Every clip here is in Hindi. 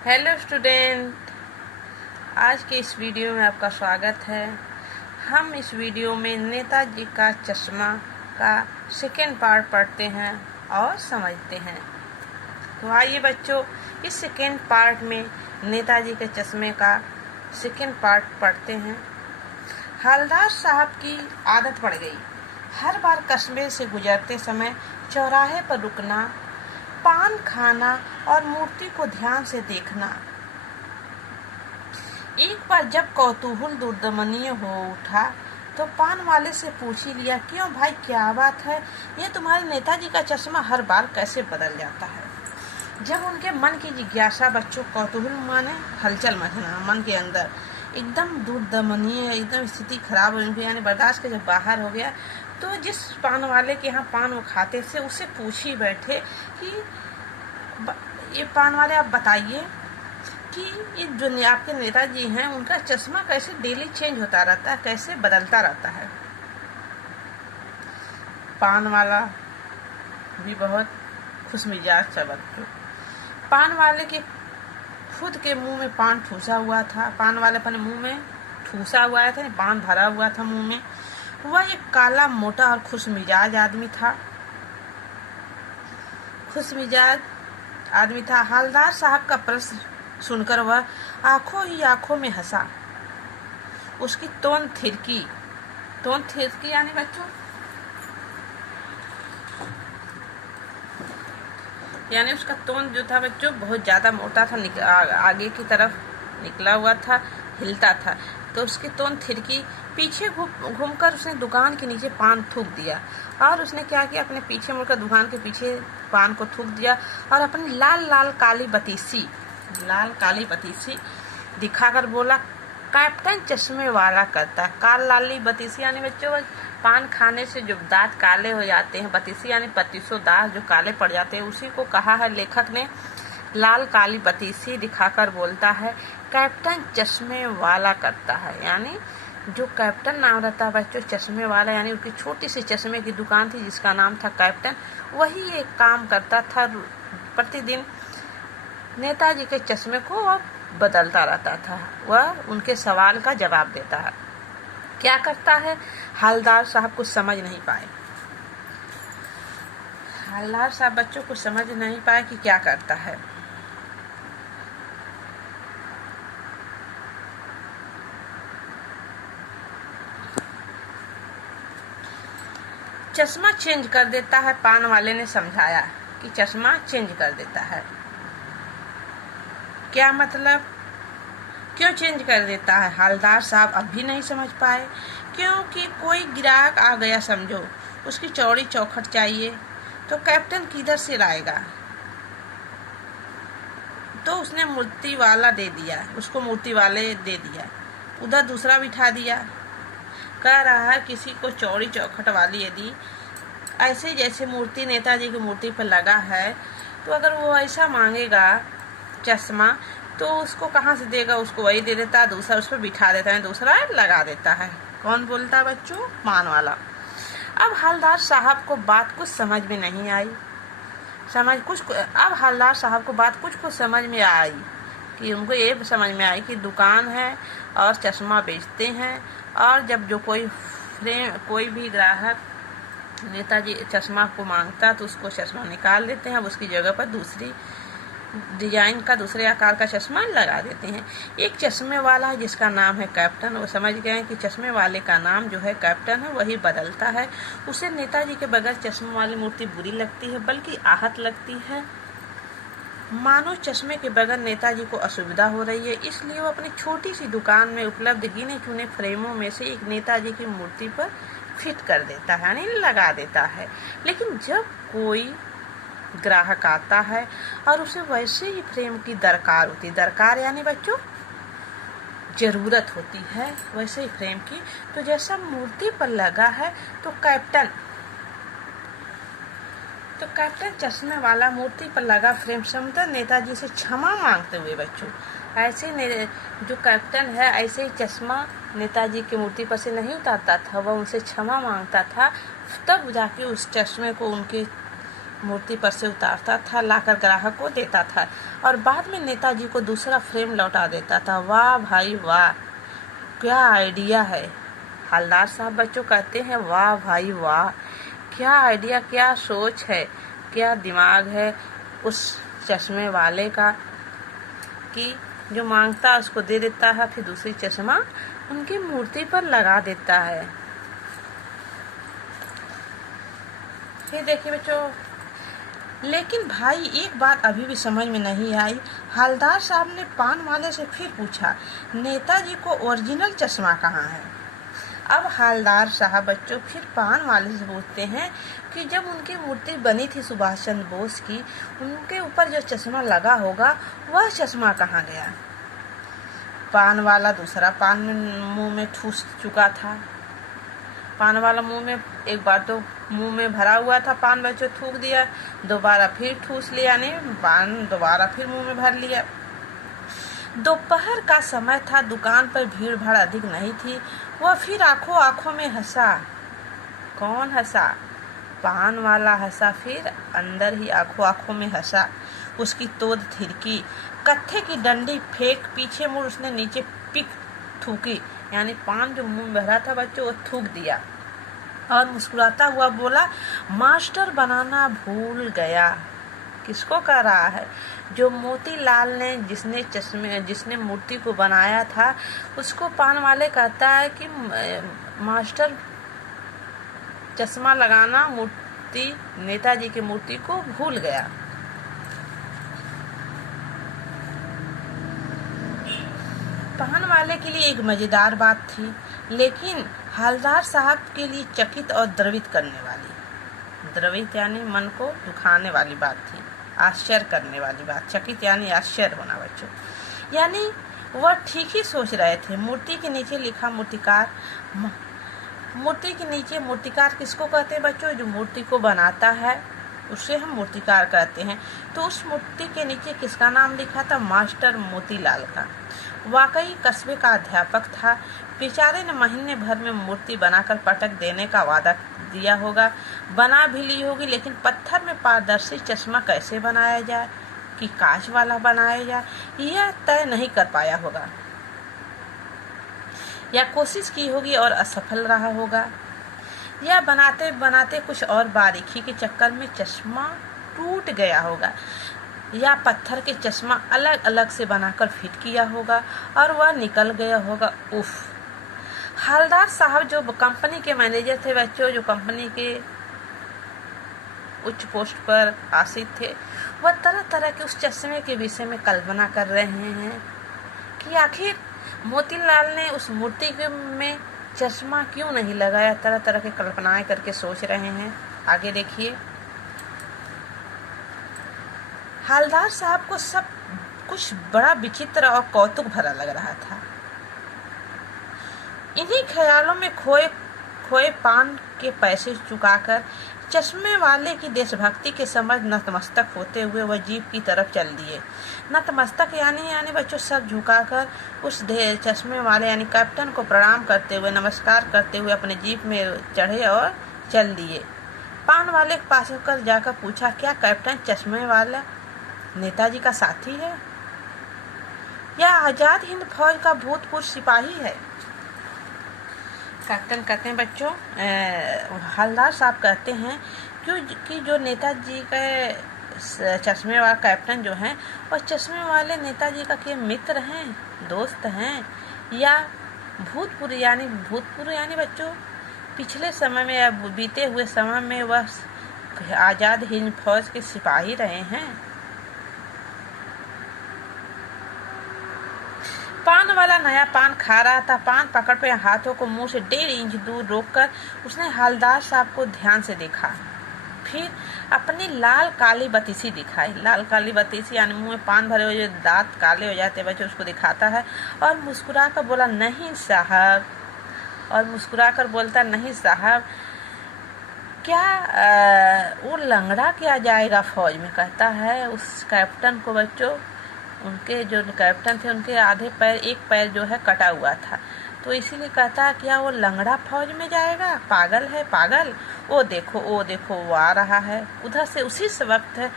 हेलो स्टूडेंट, आज के इस वीडियो में आपका स्वागत है। हम इस वीडियो में नेताजी का चश्मा का सेकेंड पार्ट पढ़ते हैं और समझते हैं। तो आइए बच्चों, इस सेकेंड पार्ट में नेताजी के चश्मे का सेकेंड पार्ट पढ़ते हैं। हवलदार साहब की आदत पड़ गई हर बार कस्बे से गुजरते समय चौराहे पर रुकना, पान खाना और मूर्ति को ध्यान से देखना। एक बार जब कौतूहल दुर्दमनीय हो उठा तो पान वाले से पूछ ही लिया, क्यों भाई, क्या बात है? ये तुम्हारे नेताजी का चश्मा हर बार कैसे बदल जाता है? जब उनके मन की जिज्ञासा बच्चों कौतूहल माने हलचल मचना, मन के अंदर एकदम दुर्दमनीय, एकदम स्थिति खराब हो गई, यानी बर्दाश्त के जब बाहर हो गया, तो जिस पान वाले के यहाँ पान वो खाते थे उससे पूछ ही बैठे कि ये पान वाले, आप बताइए कि ये जो आपके नेताजी हैं उनका चश्मा कैसे डेली चेंज होता रहता है, कैसे बदलता रहता है। पान वाला भी बहुत खुशमिजाज था बच्चों। पान वाले के खुद के मुंह में पान ठूसा हुआ था, पान वाले अपने मुंह में ठूसा हुआ था, पान भरा हुआ था मुंह में। वह एक काला मोटा और खुशमिजाज आदमी था। हवलदार साहब का प्रश्न सुनकर वह आंखों ही आंखों में हंसा। उसकी तोन थिरकी यानी बच्चों, यानी उसका टोन जो था बच्चों बहुत ज़्यादा मोटा था, आगे की तरफ निकला हुआ था, हिलता था। तो उसकी टोन थिरकी। पीछे घूमकर उसने दुकान के नीचे पान थूक दिया और उसने क्या किया, अपने पीछे मुड़कर दुकान के पीछे पान को थूक दिया और अपनी लाल काली बतीसी दिखाकर बोला, कैप्टन चश्मे वाला करता है। लाली बतीसी यानी बच्चों पान खाने से जो दांत काले हो जाते हैं, बतीसी यानी पतीसों दांत जो काले पड़ जाते हैं, उसी को कहा है लेखक ने। लाल काली बतीसी दिखाकर बोलता है, कैप्टन चश्मे वाला करता है। यानी जो कैप्टन नाम रहता है बच्चों चश्मे वाला, यानी उसकी छोटी सी चश्मे की दुकान थी जिसका नाम था कैप्टन, वही एक काम करता था। प्रतिदिन नेताजी के चश्मे को वह बदलता रहता था। वह उनके सवाल का जवाब देता है। क्या करता है? हवलदार साहब कुछ समझ नहीं पाए। हवलदार साहब बच्चों को समझ नहीं पाए कि क्या करता है। चश्मा चेंज कर देता है। पान वाले ने समझाया कि चश्मा चेंज कर देता है। क्या मतलब? क्यों चेंज कर देता है? हवलदार साहब अब भी नहीं समझ पाए। क्योंकि कोई ग्राहक आ गया समझो, उसकी चौड़ी चौखट चाहिए, तो कैप्टन किधर से लाएगा? तो उसने मूर्ति वाले दे दिया। उधर दूसरा बिठा दिया। कह रहा है किसी को चौड़ी चौखट वाली यदि ऐसे जैसे मूर्ति नेताजी की मूर्ति पर लगा है, तो अगर वो ऐसा मांगेगा चश्मा तो उसको कहाँ से देगा? उसको वही दे देता है, दूसरा उस पर बिठा देता है, दूसरा लगा देता है। कौन बोलता है बच्चों? पान वाला। अब हवलदार साहब को बात कुछ समझ में नहीं आई। अब हवलदार साहब को बात कुछ समझ में आई कि उनको ये समझ में आई कि दुकान है और चश्मा बेचते हैं, और जब जो कोई भी ग्राहक नेताजी चश्मा को मांगता तो उसको चश्मा निकाल देते हैं, अब उसकी जगह पर दूसरी डिजाइन का, दूसरे आकार का चश्मा लगा देते हैं। एक चश्मे वाला है जिसका नाम है कैप्टन। वो समझ गए कि चश्मे वाले का नाम जो है कैप्टन है, वही बदलता है। उसे नेताजी के बगैर चश्मे वाली मूर्ति बुरी लगती है, बल्कि आहत लगती है। मानो चश्मे के बगैर नेताजी को असुविधा हो रही है, इसलिए वो अपनी छोटी सी दुकान में उपलब्ध गिने चुने फ्रेमों में से एक नेताजी की मूर्ति पर फिट कर देता है, यानी लगा देता है। लेकिन जब कोई ग्राहक आता है और उसे वैसे ही फ्रेम की दरकार होती है, दरकार यानी बच्चों जरूरत होती है वैसे ही फ्रेम की, तो जैसा मूर्ति पर लगा है तो कैप्टन चश्मे वाला मूर्ति पर लगा फ्रेम समझकर नेताजी से क्षमा मांगते हुए बच्चों, ऐसे जो कैप्टन है ऐसे ही चश्मा नेताजी की मूर्ति पर से नहीं उतारता था, वह उनसे क्षमा मांगता था, तब जाके उस चश्मे को उनकी मूर्ति पर से उतारता था, लाकर ग्राहक को देता था और बाद में नेताजी को दूसरा फ्रेम लौटा देता था। वाह भाई वाह, क्या आइडिया है। हवलदार साहब बच्चों कहते हैं वाह भाई वाह, क्या आइडिया, क्या सोच है, क्या दिमाग है उस चश्मे वाले का कि जो मांगता उसको दे देता है, फिर दूसरी चश्मा उनकी मूर्ति पर लगा देता है। फिर देखिए बच्चों, लेकिन भाई एक बात अभी भी समझ में नहीं आई। हवलदार साहब ने पान वाले से फिर पूछा, नेताजी को ओरिजिनल चश्मा कहाँ है। अब हवलदार साहब बच्चों फिर पान वाले से पूछते हैं कि जब उनकी मूर्ति बनी थी सुभाष चंद्र बोस की, उनके ऊपर जो चश्मा लगा होगा वह चश्मा कहाँ गया। पान वाला दूसरा पान मुंह में ठूस चुका था। पान वाला मुंह में एक बार तो मुंह में भरा हुआ था पान, बच्चों थूक दिया, दोबारा फिर ठूस लिया, नहीं पान दोबारा फिर मुंह में भर लिया। दोपहर का समय था, दुकान पर भीड़ भाड़ अधिक नहीं थी। वह फिर आंखों आंखों में हंसा। कौन हंसा? पान वाला हंसा, फिर अंदर ही आंखों आंखों में हंसा। उसकी तोद थिरकी, कत्थे की डंडी फेंक पीछे मुड़ उसने नीचे पिक थूकी, यानी पान जो मुंह में भरा था बच्चों वो थूक दिया और मुस्कुराता हुआ बोला, मास्टर बनाना भूल गया। किसको कह रहा है? जो मोतीलाल ने जिसने मूर्ति को बनाया था उसको पान वाले कहता है कि मास्टर चश्मा लगाना मूर्ति, नेताजी की मूर्ति को भूल गया। पान वाले के लिए एक मजेदार बात थी, लेकिन हवलदार साहब के लिए चकित और द्रवित करने वाली, द्रवित यानी मन को दुखाने वाली बात थी, आश्चर्य करने वाली बात। चकित यानी आश्चर्य होना बच्चों, यानी वह ठीक ही सोच रहे थे। मूर्ति के नीचे लिखा मूर्तिकार। मूर्ति के नीचे मूर्तिकार किसको कहते हैं बच्चों? जो मूर्ति को बनाता है उसे हम मूर्तिकार कहते हैं। तो उस मूर्ति के नीचे किसका नाम लिखा था? मास्टर मोतीलाल का। वाकई कस्बे का अध्यापक था। बेचारे ने महीने भर में मूर्ति बनाकर पटक देने का वादा दिया होगा, बना भी ली होगी, लेकिन पत्थर में पारदर्शी चश्मा कैसे बनाया जाए कि कांच वाला बनाया जाए, यह तय नहीं कर पाया होगा, या कोशिश की होगी और असफल रहा होगा, या बनाते बनाते कुछ और बारीकी के चक्कर में चश्मा टूट गया होगा, या पत्थर के चश्मा अलग अलग से बनाकर फिट किया होगा और वह निकल गया होगा। उफ! हवलदार साहब जो कंपनी के मैनेजर थे बच्चों, जो कंपनी के उच्च पोस्ट पर आसीन थे, वह तरह तरह के उस चश्मे के विषय में कल्पना कर रहे हैं कि आखिर मोतीलाल ने उस मूर्ति में चश्मा क्यों नहीं लगाया। तरह तरह की कल्पनाएं करके सोच रहे हैं। आगे देखिए, हवलदार साहब को सब कुछ बड़ा विचित्र और कौतुक भरा लग रहा था। इन्हीं ख्यालों में खोए पान के पैसे चुकाकर चश्मे वाले की देशभक्ति के समझ नतमस्तक होते हुए वह जीप की तरफ चल दिए। नतमस्तक यानी बच्चों सर झुकाकर उस चश्मे वाले यानी कैप्टन को प्रणाम करते हुए, नमस्कार करते हुए अपने जीप में चढ़े और चल दिए। पान वाले के पास होकर जाकर पूछा, क्या कैप्टन चश्मे वाला नेताजी का साथी है या आजाद हिंद फौज का भूतपूर्व सिपाही है? कैप्टन कहते हैं बच्चों, हवलदार साहब कहते हैं कि जो नेताजी के चश्मे वाला कैप्टन जो हैं और चश्मे वाले नेताजी का क्या मित्र हैं, दोस्त हैं, या भूतपूर्व यानी बच्चों पिछले समय में या बीते हुए समय में वह आजाद हिंद फौज के सिपाही रहे हैं। पान वाला नया पान खा रहा था। पान पकड़ पे हाथों को मुंह से 1.5 इंच दूर रोककर उसने हवलदार साहब को ध्यान से देखा, फिर अपनी लाल काली बतीसी दिखाई। लाल काली बतीसी यानी मुंह में पान भरे हुए जो दांत काले हो जाते बच्चे, उसको दिखाता है और मुस्कुरा कर बोला, नहीं साहब। और मुस्कुरा कर बोलता, नहीं साहब, क्या वो लंगड़ा क्या जाएगा फौज में? कहता है उस कैप्टन को बच्चों, उनके जो कैप्टन थे उनके आधे पैर, एक पैर जो है कटा हुआ था, तो इसीलिए कहता है क्या वो लंगड़ा फौज में जाएगा, पागल है पागल। वो देखो वो आ रहा है उधर से। उसी से वक्त है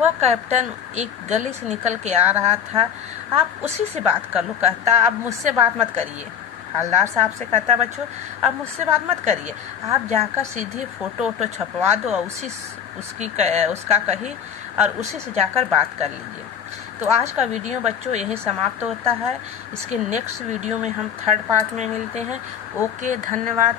वह कैप्टन एक गली से निकल के आ रहा था। आप उसी से बात कर लो। कहता अब मुझसे बात मत करिए। हवलदार साहब से कहता बच्चों अब मुझसे बात मत करिए, आप जाकर सीधी फ़ोटो वोटो छपवा दो और उसका कही और उसी से जाकर बात कर लीजिए। तो आज का वीडियो बच्चों यही समाप्त होता है। इसके नेक्स्ट वीडियो में हम थर्ड पार्ट में मिलते हैं। ओके, धन्यवाद।